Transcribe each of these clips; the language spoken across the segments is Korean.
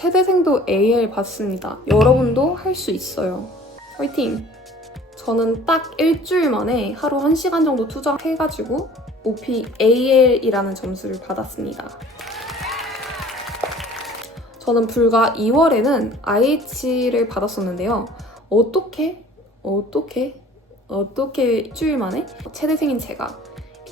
최대생도 AL 봤습니다. 여러분도 할 수 있어요. 화이팅! 저는 딱 일주일 만에 하루 1시간 정도 투자해가지고 OP AL이라는 점수를 받았습니다. 저는 불과 2월에는 IH를 받았었는데요. 어떻게 일주일 만에 최대생인 제가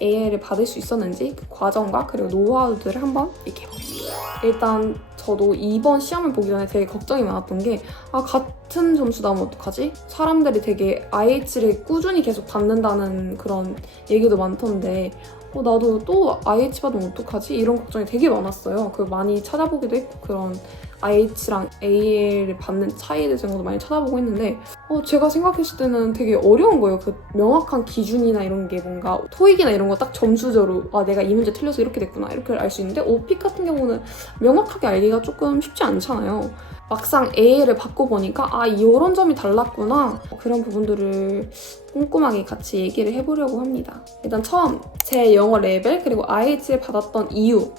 AL을 받을 수 있었는지 그 과정과 그리고 노하우들을 한번 이렇게 해보겠습니다. 일단 저도 이번 시험을 보기 전에 되게 걱정이 많았던 게 같은 점수 나오면 어떡하지? 사람들이 되게 IH를 꾸준히 계속 받는다는 그런 얘기도 많던데 나도 또 IH 받으면 어떡하지? 이런 걱정이 되게 많았어요. 그걸 많이 찾아보기도 했고 그런 IH랑 AL을 받는 차이에 대해서 많이 찾아보고 했는데 제가 생각했을 때는 되게 어려운 거예요. 그 명확한 기준이나 이런 게 뭔가 토익이나 이런 거 딱 점수적으로 내가 이 문제 틀려서 이렇게 됐구나 이렇게 알 수 있는데 OP 같은 경우는 명확하게 알기가 조금 쉽지 않잖아요. 막상 AL을 받고 보니까 이런 점이 달랐구나 그런 부분들을 꼼꼼하게 같이 얘기를 해보려고 합니다. 일단 처음 제 영어 레벨 그리고 IH를 받았던 이유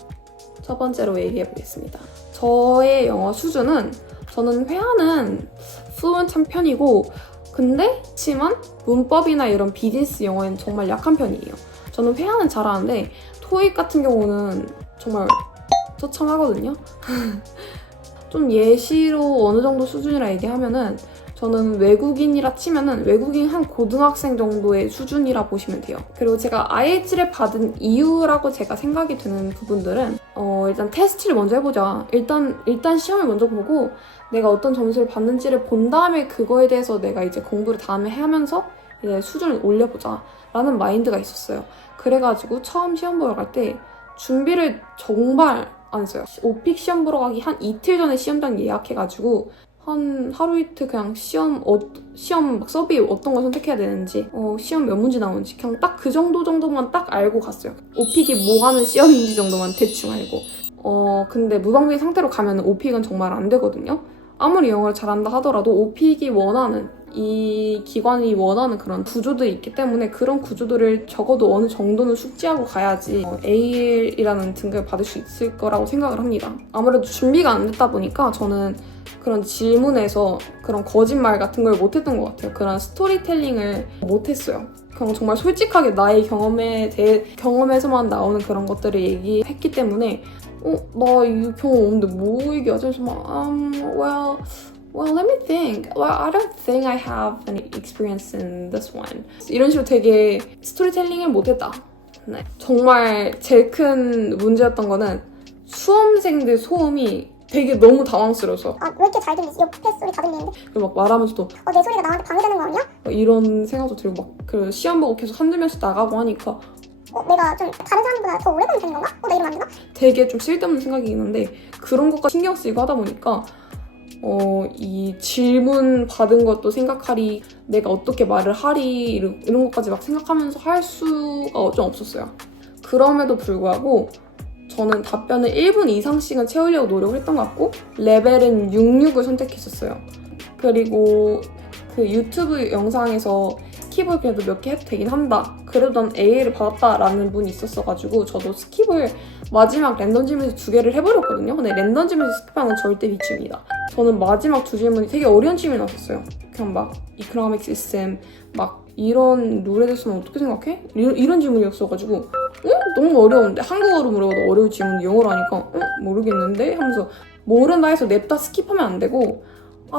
첫 번째로 얘기해보겠습니다. 저의 영어 수준은 저는 회화는 fluent한 편이고 근데 그렇지만 문법이나 이런 비즈니스 영어에는 정말 약한 편이에요. 저는 회화는 잘하는데 토익 같은 경우는 정말 처참하거든요. 좀 예시로 어느 정도 수준이라 얘기하면은 저는 외국인이라 치면은 외국인 한 고등학생 정도의 수준이라 보시면 돼요. 그리고 제가 IH를 받은 이유라고 제가 생각이 드는 부분들은 일단 테스트를 먼저 해보자. 일단 시험을 먼저 보고 내가 어떤 점수를 받는지를 본 다음에 그거에 대해서 내가 이제 공부를 다음에 하면서 이제 수준을 올려보자 라는 마인드가 있었어요. 그래가지고 처음 시험 보러 갈 때 준비를 정말 안 했어요. 오픽 시험 보러 가기 한 이틀 전에 시험장 예약해가지고 한 하루 이틀 그냥 시험 막 서비 어떤 거 선택해야 되는지 시험 몇 문제 나오는지 그냥 딱 그 정도만 딱 알고 갔어요. 오픽이 뭐 하는 시험인지 정도만 대충 알고 근데 무방비 상태로 가면 오픽은 정말 안 되거든요. 아무리 영어를 잘한다 하더라도 오픽이 원하는 이 기관이 원하는 그런 구조들이 있기 때문에 그런 구조들을 적어도 어느 정도는 숙지하고 가야지 AL이라는 등급을 받을 수 있을 거라고 생각을 합니다. 아무래도 준비가 안 됐다 보니까 저는 그런 질문에서 그런 거짓말 같은 걸 못했던 것 같아요. 그런 스토리텔링을 못했어요. 그냥 정말 솔직하게 나의 경험에서만 나오는 그런 것들을 얘기했기 때문에 나 이 경험 없는데 뭐 얘기하지? 그래서 Well, let me think. Well, I don't think I have any experience in this one. 이런 식으로 되게 스토리텔링을 못했다. 네. 정말 제일 큰 문제였던 거는 수험생들 소음이 되게 너무 당황스러워서 왜 이렇게 잘 들리지? 옆에 소리 다 들리는데? 그리고 막 말하면서도 내 소리가 나한테 방해되는 거 아니야? 이런 생각도 들고 막 그 시험 보고 계속 한두 명씩 나가고 하니까 내가 좀 다른 사람보다 더 오래 걸리는 건가? 나 이러면 안 되나? 되게 좀 쓸데없는 생각이긴 한데 그런 것까지 신경 쓰이고 하다 보니까 이 질문 받은 것도 생각하리, 내가 어떻게 말을 하리 이런 것까지 막 생각하면서 할 수가 좀 없었어요. 그럼에도 불구하고 저는 답변을 1분 이상씩은 채우려고 노력을 했던 것 같고 레벨은 66을 선택했었어요. 그리고 그 유튜브 영상에서 스킵을 그래도 몇 개 해도 되긴 한다. 그래도 난 AL을 받았다라는 분이 있었어가지고 저도 스킵을 마지막 랜덤 질문에서 2개를 해버렸거든요. 근데 랜덤 질문에서 스킵하는 건 절대 비추입니다. 저는 마지막 2 질문이 되게 어려운 질문이 나왔었어요. 그냥 막 이코노믹 시스템 막 이런 룰에 대해서는 어떻게 생각해? 이런 질문이었어가지고 너무 어려운데 한국어로 물어봐도 어려운 질문을 영어로 하니까 모르겠는데 하면서 모른다 해서 냅다 스킵하면 안 되고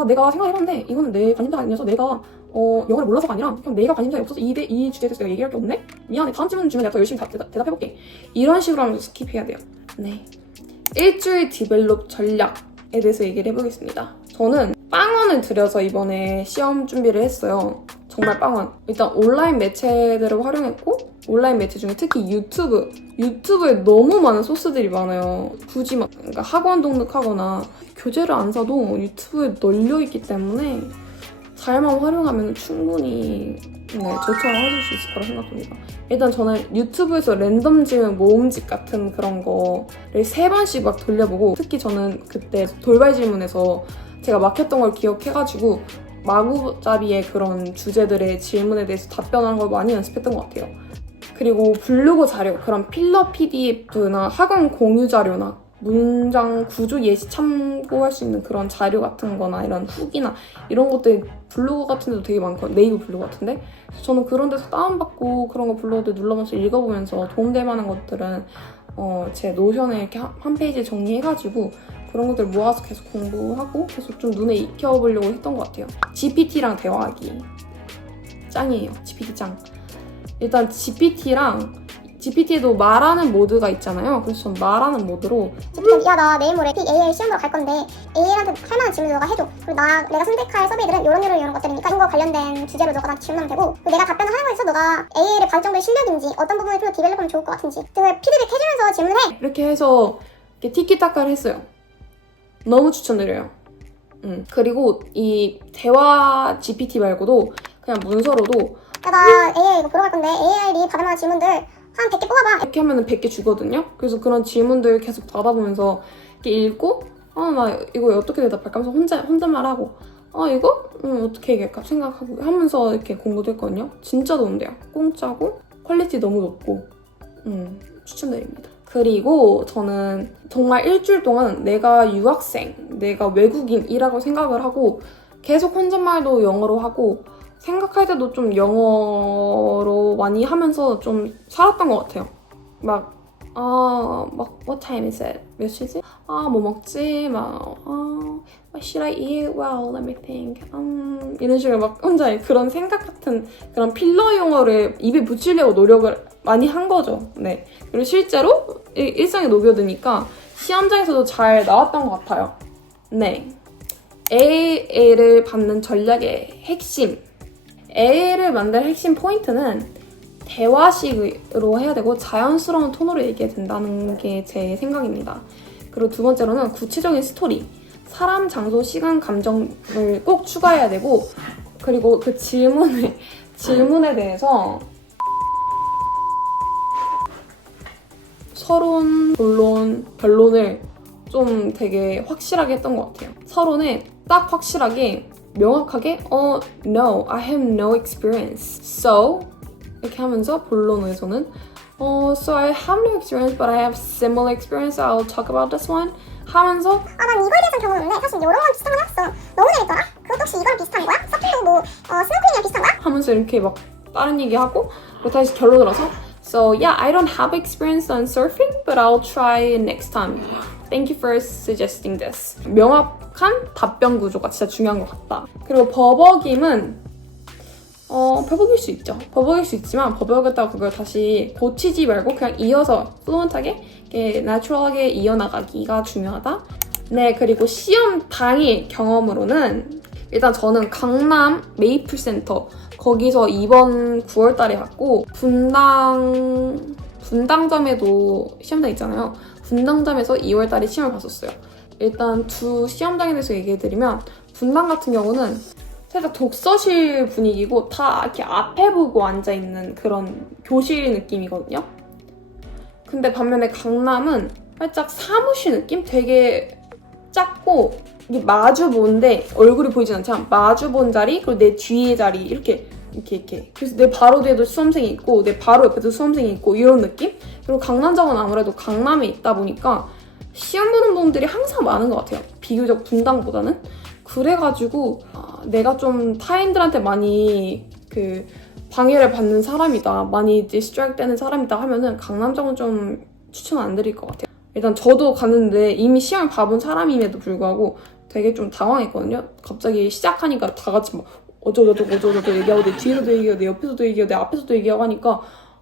내가 생각해봤는데 이거는 내 관심사가 아니어서 내가 영어를 몰라서가 아니라 그냥 내가 관심사가 없어서 이 주제에 대해서 내가 얘기할 게 없네? 미안해, 다음 질문 주면 내가 더 열심히 대답해볼게. 이런 식으로 하면서 스킵해야 돼요. 네. 일주일 디벨롭 전략에 대해서 얘기를 해보겠습니다. 저는 빵원을 들여서 이번에 시험 준비를 했어요. 정말 빵원. 일단 온라인 매체들을 활용했고 온라인 매체 중에 특히 유튜브에 너무 많은 소스들이 많아요. 굳이 그러니까 학원 등록하거나 교재를 안 사도 유튜브에 널려있기 때문에 잘만 활용하면 충분히 저처럼 하실 수 있을 거라 생각합니다. 일단 저는 유튜브에서 랜덤 질문 모음집 같은 그런 거를 3번씩 막 돌려보고 특히 저는 그때 돌발 질문에서 제가 막혔던 걸 기억해가지고 마구잡이의 그런 주제들의 질문에 대해서 답변하는 걸 많이 연습했던 것 같아요. 그리고 블로그 자료, 그런 필러 PDF나 학원 공유 자료나 문장 구조 예시 참고할 수 있는 그런 자료 같은 거나 이런 후기나 이런 것들 블로그 같은 데도 되게 많거든요. 네이버 블로그 같은데. 그래서 저는 그런 데서 다운받고 그런 거 블로그들 눌러보면서 읽어보면서 도움될 만한 것들은 제 노션에 이렇게 한 페이지 정리해가지고 그런 것들 모아서 계속 공부하고 계속 좀 눈에 익혀보려고 했던 것 같아요. GPT랑 대화하기. 짱이에요. GPT 짱. 일단 GPT에도 말하는 모드가 있잖아요. 그래서 전 말하는 모드로 야, 나 내일 모레 AL 시험 보러 갈 건데 AL한테 할 만한 질문 너가 해줘. 그리고 내가 선택할 서베이들은 이런 것들이니까 이거 관련된 주제로 너가 나 질문하면 되고, 그리고 내가 답변을 하는 거에 있어 너가 AL에 받을 정도의 실력인지 어떤 부분을 좀 더 디벨롭하면 좋을 것 같은지 등을 피드백 해주면서 질문해. 이렇게 해서 이렇게 티키타카를 했어요. 너무 추천드려요. 그리고 이 대화 GPT 말고도 그냥 문서로도 야, 나 AL 이거 보러 갈 건데 AL이 받을 만한 질문들 한 100개 뽑아봐. 이렇게 하면 100개 주거든요. 그래서 그런 질문들 계속 받아보면서 이렇게 읽고 나 이거 어떻게 대답할까 하면서 혼잣말하고 이거? 어떻게 얘기할까 생각하고 하면서 이렇게 공부도 했거든요. 진짜 도움돼요. 공짜고 퀄리티 너무 높고 추천드립니다. 그리고 저는 정말 일주일 동안 내가 유학생, 내가 외국인이라고 생각을 하고 계속 혼잣말도 영어로 하고 생각할 때도 좀 영어로 많이 하면서 좀 살았던 것 같아요. 막 what time is it? 몇 시지? 뭐 먹지? what should I eat? Well, let me think. 이런 식으로 막 혼자 그런 생각 같은 그런 필러 용어를 입에 붙이려고 노력을 많이 한 거죠. 네. 그리고 실제로 일상에 녹여드니까 시험장에서도 잘 나왔던 것 같아요. 네. AA를 받는 전략의 핵심. AA를 만들 핵심 포인트는 대화식으로 해야 되고 자연스러운 톤으로 얘기해야 된다는 게 제 생각입니다. 그리고 두 번째로는 구체적인 스토리, 사람, 장소, 시간, 감정을 꼭 추가해야 되고, 그리고 그 질문에 대해서 서론, 본론, 변론을 좀 되게 확실하게 했던 것 같아요. 서론에 딱 확실하게 명확하게 no, I have no experience. So 이렇게 하면서 본론에서는 so I have no experience but I have similar experience. I'll talk about this one. 하면서 난 이거에 대해서는 경험이 없는데 사실 여러 번 비슷한 건 해봤어. 너무 재밌더라. 그것도 혹시 이거랑 비슷한 거야? 서핑도 뭐 스노클링이랑 비슷한 거야? 하면서 이렇게 막 다른 얘기하고 그리고 다시 결론을 와서 So yeah, I don't have experience on surfing, but I'll try next time. Thank you for suggesting this. 명확한 답변 구조가 진짜 중요한 것 같다. 그리고 버벅임은 버벅일 수 있죠. 버벅일 수 있지만 버벅였다가 그걸 다시 고치지 말고 그냥 이어서 플루언트하게 내추럴하게 이어나가기가 중요하다. 네, 그리고 시험 당일 경험으로는 일단 저는 강남 메이플센터 거기서 이번 9월 달에 갔고 분당점에도 시험장 있잖아요. 분당점에서 2월 달에 시험을 봤었어요. 일단 두 시험장에 대해서 얘기해드리면 분당 같은 경우는 살짝 독서실 분위기고 다 이렇게 앞에 보고 앉아있는 그런 교실 느낌이거든요. 근데 반면에 강남은 살짝 사무실 느낌? 되게 작고 이게 마주 보는데 얼굴이 보이진 않지만 마주 본 자리 그리고 내 뒤에 자리 이렇게 그래서 내 바로 뒤에도 수험생이 있고 내 바로 옆에도 수험생이 있고 이런 느낌? 그리고 강남정은 아무래도 강남에 있다 보니까 시험 보는 분들이 항상 많은 것 같아요. 비교적 분당보다는. 그래가지고 내가 좀 타인들한테 많이 방해를 받는 사람이다, 많이 디스트랙 되는 사람이다 하면은 강남정은 좀 추천 안 드릴 것 같아요. 일단 저도 갔는데 이미 시험을 봐본 사람임에도 불구하고 되게 좀 당황했거든요. 갑자기 시작하니까 다 같이 막 어쩌고저쩌고 얘기하고 내 뒤에서도 얘기하고 내 옆에서도 얘기하고 내 앞에서도 얘기하고 하니까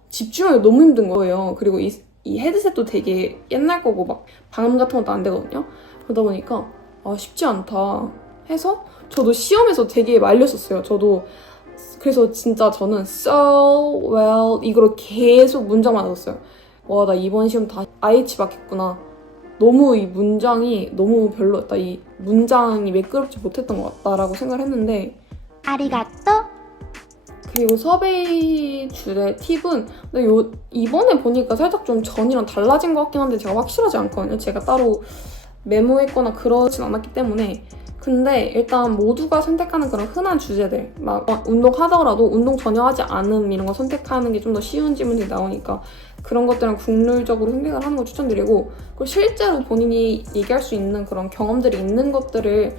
집중하기 너무 힘든 거예요. 그리고 이 헤드셋도 되게 옛날 거고 막 방음 같은 것도 안 되거든요. 그러다 보니까 쉽지 않다 해서 저도 시험에서 되게 말렸었어요. 저도 그래서 진짜 저는 so well 이거로 계속 문장만 외웠어요. 와, 나 이번 시험 다 IH 받겠구나. 너무 이 문장이 너무 별로였다. 이 문장이 매끄럽지 못했던 것 같다라고 생각을 했는데 아리가또. 그리고 서베이 줄의 팁은 근데 이번에 보니까 살짝 좀 전이랑 달라진 것 같긴 한데 제가 확실하지 않거든요. 제가 따로 메모했거나 그러진 않았기 때문에 근데 일단 모두가 선택하는 그런 흔한 주제들, 막 운동하더라도 운동 전혀 하지 않음 이런 거 선택하는 게 좀 더 쉬운 질문이 나오니까 그런 것들은 국룰적으로 선택을 하는 걸 추천드리고, 그리고 실제로 본인이 얘기할 수 있는 그런 경험들이 있는 것들을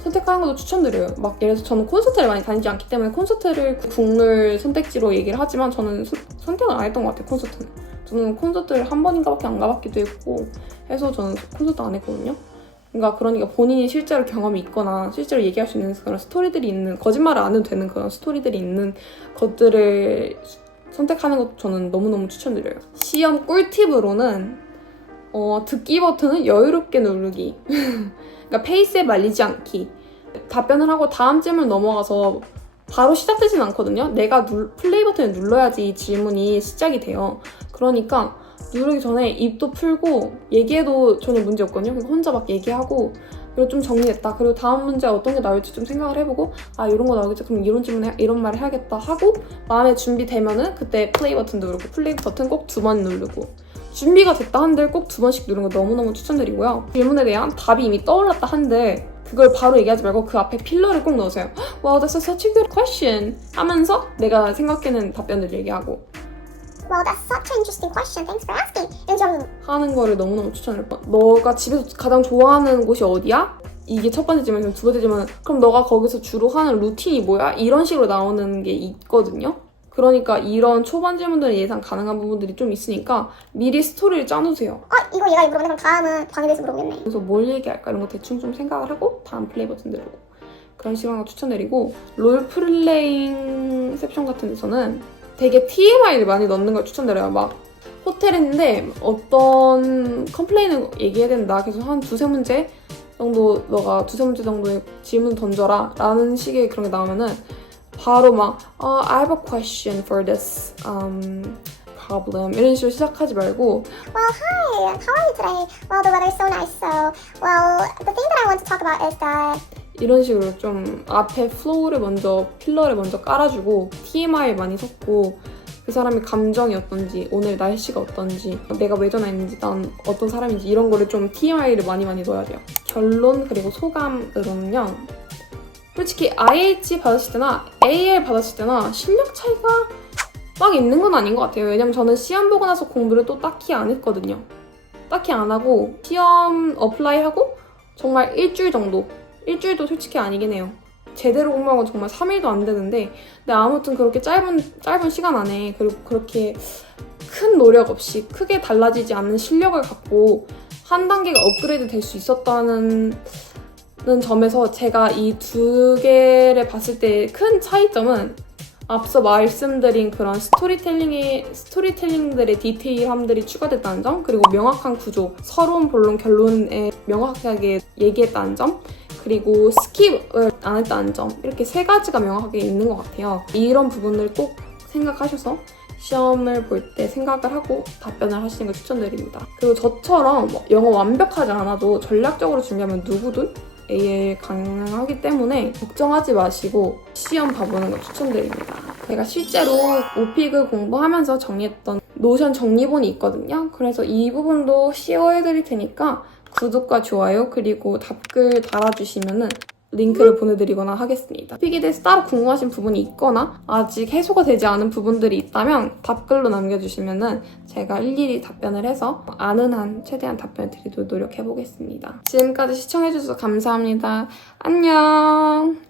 선택하는 것도 추천드려요. 막 예를 들어서 저는 콘서트를 많이 다니지 않기 때문에 콘서트를 국룰 선택지로 얘기를 하지만 저는 선택을 안 했던 것 같아요. 저는 콘서트를 한 번인가밖에 안 가봤기도 했고 해서 저는 콘서트 안 했거든요. 그러니까 본인이 실제로 경험이 있거나 실제로 얘기할 수 있는 그런 스토리들이 있는, 거짓말을 안 해도 되는 그런 스토리들이 있는 것들을 선택하는 것도 저는 너무너무 추천드려요. 시험 꿀팁으로는 듣기 버튼은 여유롭게 누르기. 그러니까 페이스에 말리지 않기. 답변을 하고 다음 질문 넘어가서 바로 시작되진 않거든요. 내가 플레이 버튼을 눌러야지 질문이 시작이 돼요. 그러니까 누르기 전에 입도 풀고 얘기해도 전혀 문제 없거든요. 그러니까 혼자 막 얘기하고, 그리고 좀 정리했다. 그리고 다음 문제 어떤 게 나올지 좀 생각을 해보고, 이런 거 나오겠지. 그럼 이런 질문에 이런 말을 해야겠다 하고 마음에 준비되면은 그때 플레이 버튼 누르고, 플레이 버튼 꼭 2번 누르고, 준비가 됐다 한들 꼭 2번씩 누르는 거 너무너무 추천드리고요. 질문에 대한 답이 이미 떠올랐다 한들 그걸 바로 얘기하지 말고 그 앞에 필러를 꼭 넣으세요. Wow, that's such a good question 하면서 내가 생각해낸 답변을 얘기하고, Well, that's such an interesting question. Thanks for asking. 이런 식으로 하는 거를 너무너무 추천해요. 너가 집에서 가장 좋아하는 곳이 어디야? 이게 첫 번째 질문이면, 두 번째 질문은 그럼 너가 거기서 주로 하는 루틴이 뭐야? 이런 식으로 나오는 게 있거든요. 그러니까 이런 초반 질문들은 예상 가능한 부분들이 좀 있으니까 미리 스토리를 짜놓으세요. 이거 얘가 물어보네. 그럼 다음은 방에 대해서 물어보겠네. 그래서 뭘 얘기할까 이런 거 대충 좀 생각을 하고 다음 플레이 버튼 누르고, 그런 식으로 하는 거 추천드리고, 롤플레잉 셉션 같은 데서는 되게 TMI를 많이 넣는 걸 추천드려요. 막 호텔인데 어떤 컴플레인을 얘기해야 된다. 그래서 한 두세 문제 정도의 질문 던져라 라는 식의 그런 게 나오면은 바로 막 I have a question for this problem 이런 식으로 시작하지 말고, Well, hi. How are you today? Well, the weather is so nice. So, well, the thing that I want to talk about is that. 이런 식으로 좀 앞에 필러를 먼저 깔아주고 TMI를 많이 섞고, 그 사람의 감정이 어떤지, 오늘 날씨가 어떤지, 내가 왜 전화했는지, 난 어떤 사람인지, 이런 거를 좀 TMI를 많이 넣어야 돼요. 결론 그리고 소감으로는요, 솔직히 IH 받았을 때나 AL 받았을 때나 실력 차이가 막 있는 건 아닌 것 같아요. 왜냐면 저는 시험 보고 나서 공부를 또 딱히 안 했거든요. 딱히 안 하고 시험 어플라이하고 정말 일주일도 솔직히 아니긴 해요. 제대로 공부한 건 정말 3일도 안 되는데, 근데 아무튼 그렇게 짧은 시간 안에, 그리고 그렇게 큰 노력 없이 크게 달라지지 않는 실력을 갖고 한 단계가 업그레이드 될 수 있었다는 점에서 제가 이 두 개를 봤을 때 큰 차이점은 앞서 말씀드린 그런 스토리텔링들의 디테일함들이 추가됐다는 점, 그리고 명확한 구조, 서론, 본론, 결론에 명확하게 얘기했다는 점, 그리고 스킵을 안 했다는 점, 이렇게 세 가지가 명확하게 있는 것 같아요. 이런 부분을 꼭 생각하셔서 시험을 볼 때 생각을 하고 답변을 하시는 걸 추천드립니다. 그리고 저처럼 영어 완벽하지 않아도 전략적으로 준비하면 누구든 AL 가능하기 때문에 걱정하지 마시고 시험 봐보는 걸 추천드립니다. 제가 실제로 오픽을 공부하면서 정리했던 노션 정리본이 있거든요. 그래서 이 부분도 쉐어해드릴 테니까 구독과 좋아요 그리고 답글 달아주시면은 링크를 보내드리거나 하겠습니다. 오픽에 대해서 따로 궁금하신 부분이 있거나 아직 해소가 되지 않은 부분들이 있다면 답글로 남겨주시면은 제가 일일이 답변을 해서 아는 한 최대한 답변을 드리도록 노력해보겠습니다. 지금까지 시청해주셔서 감사합니다. 안녕!